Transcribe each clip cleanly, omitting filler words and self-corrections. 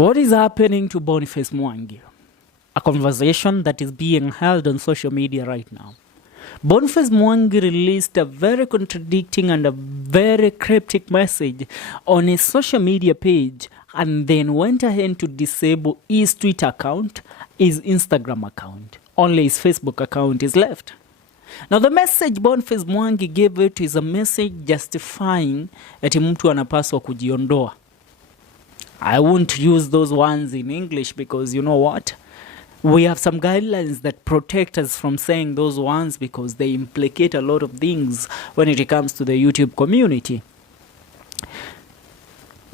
What is happening to Boniface Mwangi? A conversation that is being held on social media right now. Boniface Mwangi released a very contradicting and a very cryptic message on his social media page and then went ahead to disable his Twitter account, his Instagram account. Only his Facebook account is left. Now the message Boniface Mwangi gave it is a message justifying eti mtu anapaswa kujiondoa. I won't use those ones in English because you know what? We have some guidelines that protect us from saying those ones because they implicate a lot of things when it comes to the YouTube community.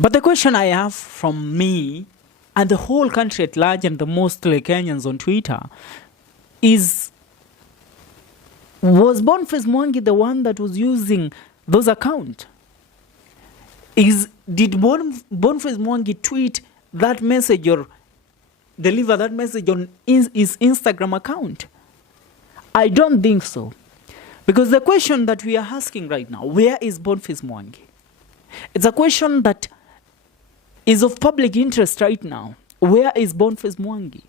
But the question I have from me and the whole country at large and the mostly Kenyans on Twitter is, was Boniface Mwangi the one that was using those accounts? Did Boniface Mwangi tweet that message or deliver that message on his Instagram account? I don't think so. Because the question that we are asking right now, where is Boniface Mwangi? It's a question that is of public interest right now. Where is Boniface Mwangi?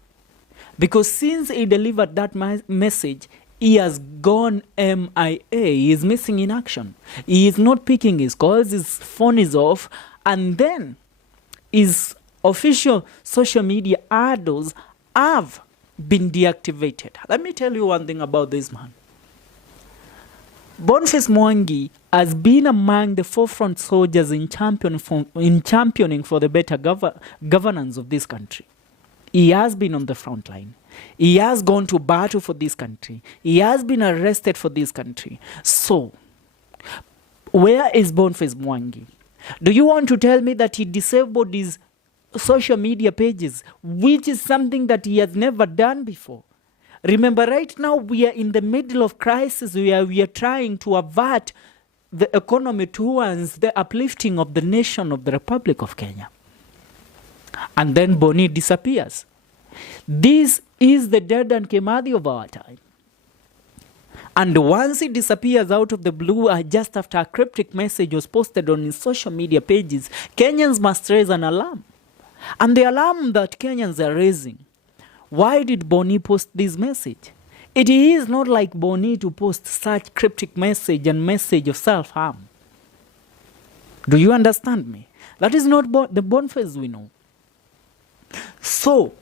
Because since he delivered that message, he has gone MIA. He is missing in action. He is not picking his calls. His phone is off. And then his official social media handles have been deactivated. Let me tell you one thing about this man. Boniface Mwangi has been among the forefront soldiers in championing for the better governance of this country. He has been on the front line. He has gone to battle for this country. He has been arrested for this country. So, where is Boniface Mwangi? Do you want to tell me that he disabled his social media pages, which is something that he has never done before? Remember, right now we are in the middle of crisis where we are trying to avert the economy towards the uplifting of the nation of the Republic of Kenya. And then Boni disappears. This is the dead and Kimathi of our time. And once he disappears out of the blue, just after a cryptic message was posted on his social media pages, Kenyans must raise an alarm. And the alarm that Kenyans are raising, why did Boni post this message? It is not like Boni to post such cryptic message and message of self-harm. Do you understand me? That is not the Boniface we know. So,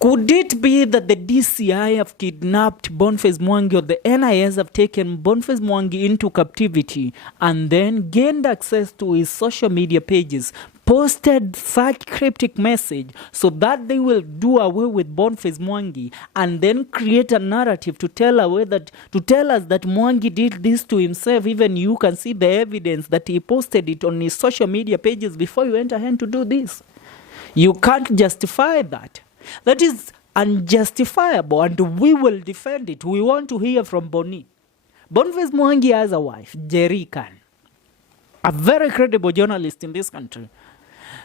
could it be that the DCI have kidnapped Boniface Mwangi or the NIS have taken Boniface Mwangi into captivity and then gained access to his social media pages, posted such cryptic message so that they will do away with Boniface Mwangi and then create a narrative to tell us that Mwangi did this to himself? Even you can see the evidence that he posted it on his social media pages before you went ahead to do this. You can't justify that. That is unjustifiable and we will defend it. We want to hear from Boni. Boniface Mwangi has a wife, Jerry Khan, a very credible journalist in this country.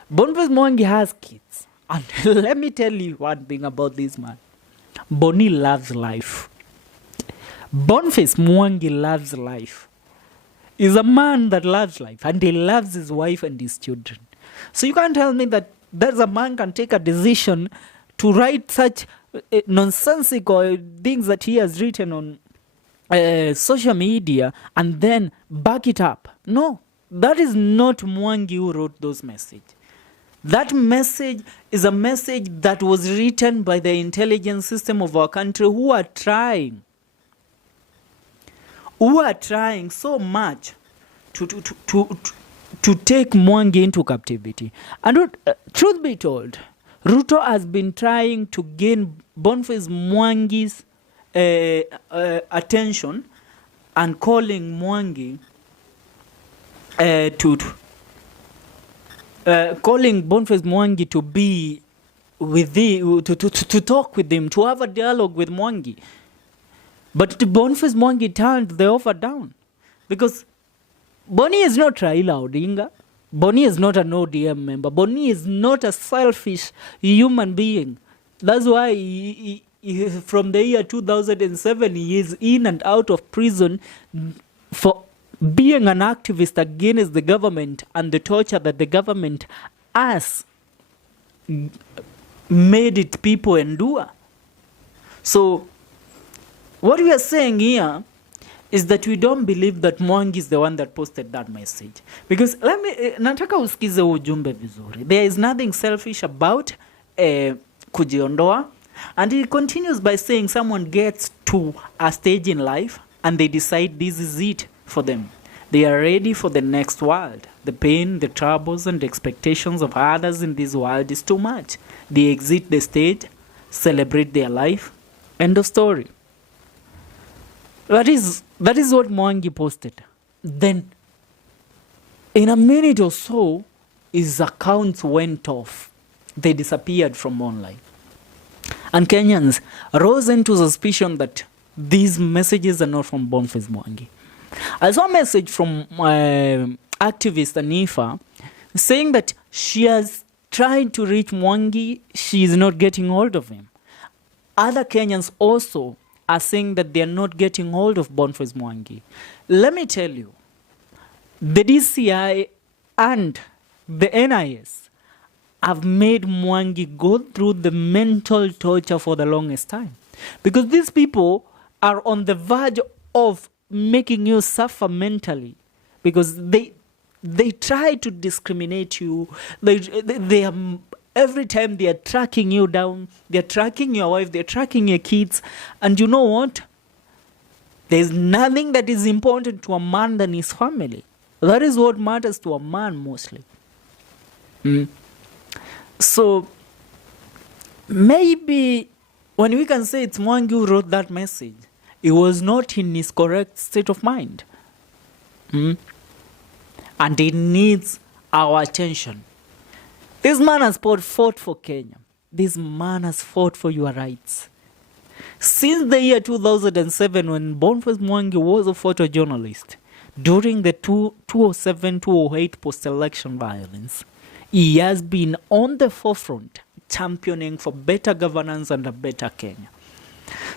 Boniface Mwangi has kids. And let me tell you one thing about this man. Boni loves life. Boniface Mwangi loves life. He's a man that loves life and he loves his wife and his children. So you can't tell me that there's a man can take a decision to write such nonsensical things that he has written on social media and then back it up. No, that is not Mwangi who wrote those messages. That message is a message that was written by the intelligence system of our country who are trying so much to take Mwangi into captivity. And truth be told, Ruto has been trying to gain Boniface Mwangi's attention and calling Mwangi calling Boniface Mwangi to be with to talk with him, to have a dialogue with Mwangi. But Boniface Mwangi turned the offer down because Boni is not Raila Odinga. Boni is not an ODM member. Boni is not a selfish human being. That's why from the year 2007, he is in and out of prison for being an activist against the government and the torture that the government has made it people endure. So what we are saying here is that we don't believe that Mwangi is the one that posted that message. Because nataka usikize ujumbe vizuri. There is nothing selfish about kujiondoa. And he continues by saying someone gets to a stage in life and they decide this is it for them. They are ready for the next world. The pain, the troubles, and the expectations of others in this world is too much. They exit the stage, celebrate their life. End of story. That is what Mwangi posted. Then, in a minute or so, his accounts went off. They disappeared from online. And Kenyans rose into suspicion that these messages are not from Boniface Mwangi. I saw a message from activist Anifa saying that she has tried to reach Mwangi, she is not getting hold of him. Other Kenyans also are saying that they are not getting hold of Boniface Mwangi. Let me tell you, the DCI and the NIS have made Mwangi go through the mental torture for the longest time. Because these people are on the verge of making you suffer mentally. Because they try to discriminate you. They are, every time they are tracking you down, they are tracking your wife, they are tracking your kids. And you know what? There's nothing that is important to a man than his family. That is what matters to a man mostly. So maybe when we can say it's Mwangi who wrote that message, it was not in his correct state of mind. And it needs our attention. This man has fought for Kenya. This man has fought for your rights. Since the year 2007, when Boniface Mwangi was a photojournalist, during the 2007-2008 post-election violence, he has been on the forefront championing for better governance and a better Kenya.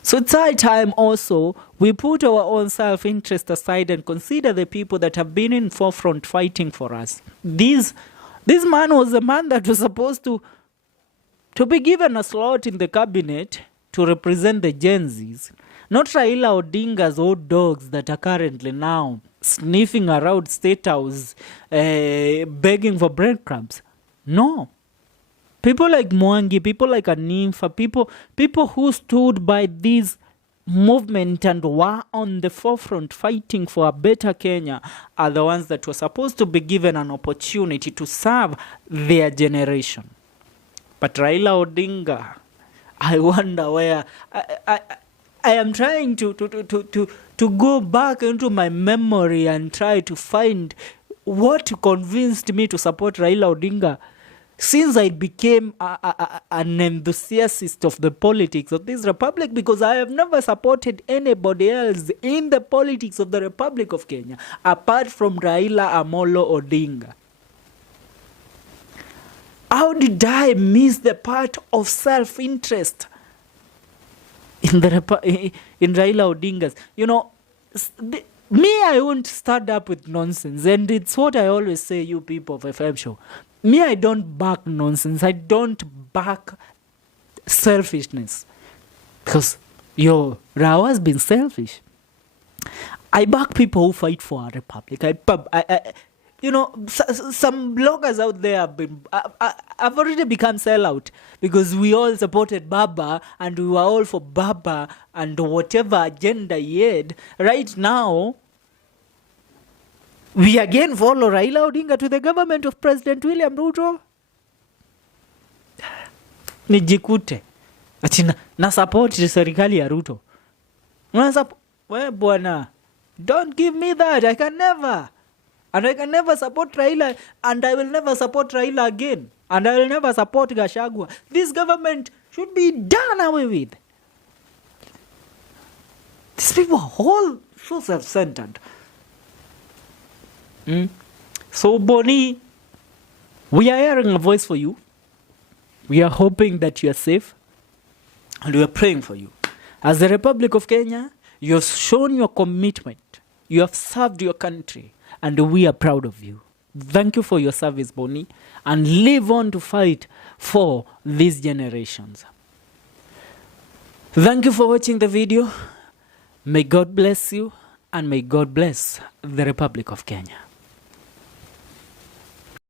So it's high time also we put our own self-interest aside and consider the people that have been in forefront fighting for us. This man was a man that was supposed to be given a slot in the cabinet to represent the Gen Zs, not Raila Odinga's old dogs that are currently now sniffing around State House, begging for breadcrumbs. No. People like Mwangi, people like Animfa, people who stood by this movement and were on the forefront fighting for a better Kenya are the ones that were supposed to be given an opportunity to serve their generation. But Raila Odinga, I wonder where I am trying to go back into my memory and try to find what convinced me to support Raila Odinga since I became an enthusiast of the politics of this republic, because I have never supported anybody else in the politics of the Republic of Kenya apart from Raila Amolo Odinga. How did I miss the part of self-interest in Raila Odinga's? You know, I won't start up with nonsense. And it's what I always say, you people of FM show. Me, I don't back nonsense. I don't back selfishness. Because, Rawa has been selfish. I back people who fight for our republic. Some bloggers out there have already become sellout because we all supported Baba and we were all for Baba and whatever agenda he had. Right now, we again follow Raila Odinga to the government of President William Ruto. Nijikute. Ati na support serikali ya Ruto. We bwana, don't give me that. I can never. And I can never support Raila, and I will never support Raila again. And I will never support Gachagua. This government should be done away with. These people are all so self-centered. So, Boni, we are hearing a voice for you. We are hoping that you are safe. And we are praying for you. As the Republic of Kenya, you have shown your commitment. You have served your country. And we are proud of you. Thank you for your service, Boni, and live on to fight for these generations. Thank you for watching the video. May God bless you, and may God bless the Republic of Kenya.